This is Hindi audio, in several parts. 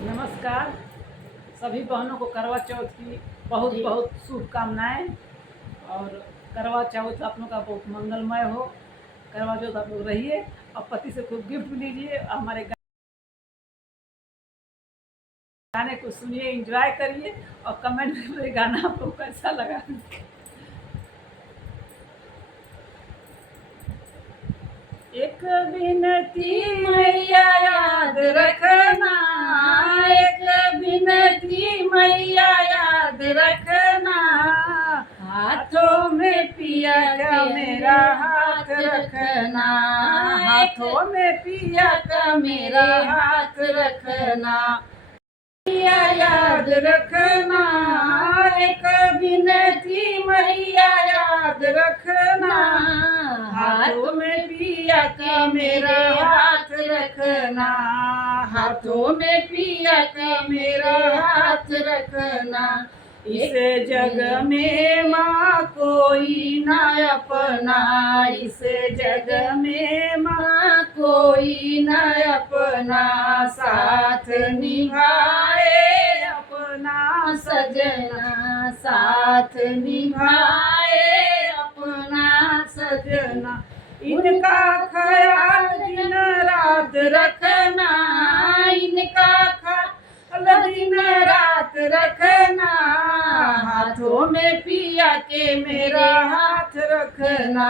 नमस्कार। सभी बहनों को करवा चौथ की बहुत बहुत शुभकामनाएं। और करवा चौथ आप लोग का बहुत मंगलमय हो। करवा चौथ आप लोग रहिए और पति से खूब गिफ्ट लीजिए। हमारे गाने को सुनिए, एंजॉय करिए और कमेंट में गाना आप लोग कैसा लगा। एक बिनती मैया याद रखना, एक बिनती मैया याद रखना, हाथों में पिया का मेरा हाथ रखना, हाथों में पिया का मेरा हाथ रखना, मैया याद रखना, एक बिनती मैया याद रखना, हाथों में पिया का मेरा हाथ रखना, हाथों में पिया का मेरा हाथ रखना। इस जग में माँ कोई ना अपना, इस जग में माँ कोई ना अपना, साथ निभाए अपना सजना, साथ निभाए अपना सजना। इनका ख्याल दिन रात रखना, इनका ख्याल दिन रात रखना, हाथों में पिया के मेरा हाथ रखना,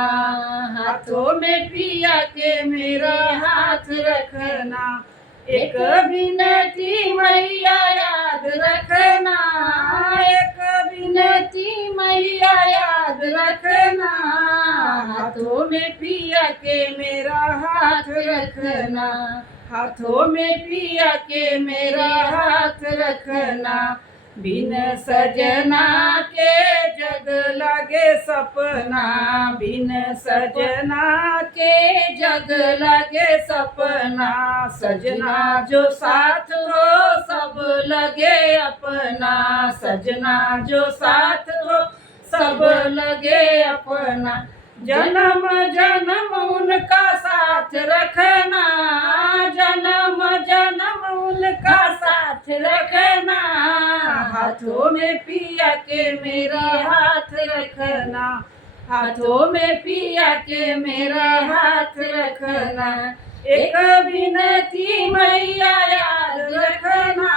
हाथों में पिया के मेरा हाथ रखना। एक बिनती मैया याद रखना, एक बिनती मैया याद रखना, हाथों में पिया के मेरा हाथ रखना, हाथों में पिया के मेरा हाथ रखना। बिन सजना के जग लगे सपना, बिन सजना के जग लगे सपना, सजना जो साथ हो सब लगे अपना, सजना जो साथ हो सब लगे अपना। जन्म जन्म उनका साथ रखना, जन्म जन्म उनका साथ रखना, हाथों में पिया के मेरा हाथ रखना, हाथों में पिया के मेरा हाथ रखना। एक बिनती मैया याद रखना,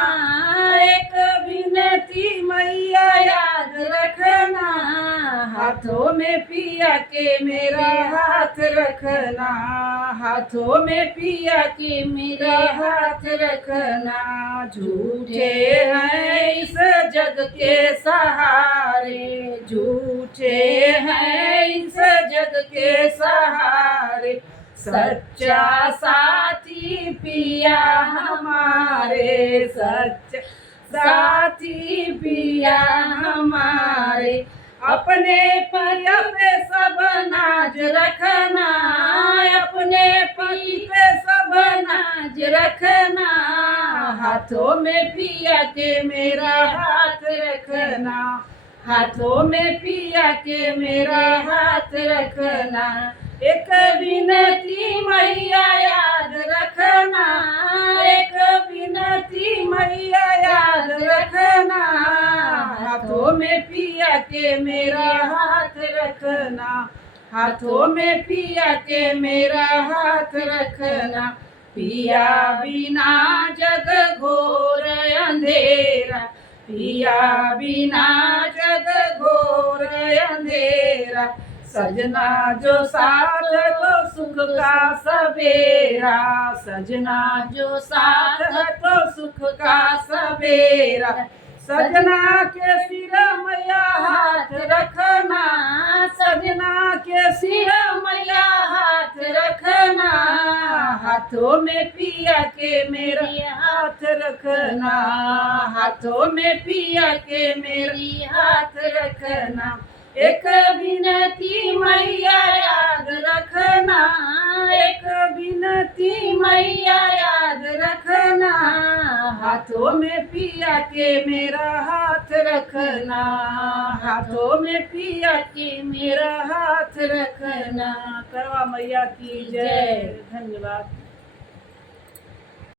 एक बिनती मैया याद रखना, हाथों में पिया के मेरा हाथ रखना, हाथों में पिया के मेरा हाथ रखना। झूठे हैं इस जग के सहारे, झूठे हैं इस जग के सहारे, सच्चा साथी पिया हमारे, सच्चा साथी पिया हमारे। अपने पिया पे सब नाज रखना, अपने पति पे सब नाज रखना, हाथों में पिया के मेरा हाथ रखना, हाथों में पिया के मेरा हाथ रखना। एक बिनती मैया याद रखना, एक बिनती मैया याद रखना, हाथों में पिया के मेरा हाथ रखना, हाथों में पिया के मेरा हाथ रखना। पिया बिना जग घोर अंधेरा, पिया बिना जग घोर अंधेरा, सजना जो साथ तो सुख का सवेरा, सजना जो साथ तो सुख का सवेरा। सजना के सिर मैया हाथ रखना, सजना के सिर मैया हाथ रखना, हाथों में पिया के मेरा हाथ रखना, हाथों में पिया के मेरी हाथ रखना। एक बिनती मैया याद रखना, एक बिनती मैया याद रखना, हाथों में पिया के मेरा हाथ रखना, हाथों में पिया के मेरा हाथ रखना। करवा मैया की जय। धन्यवाद।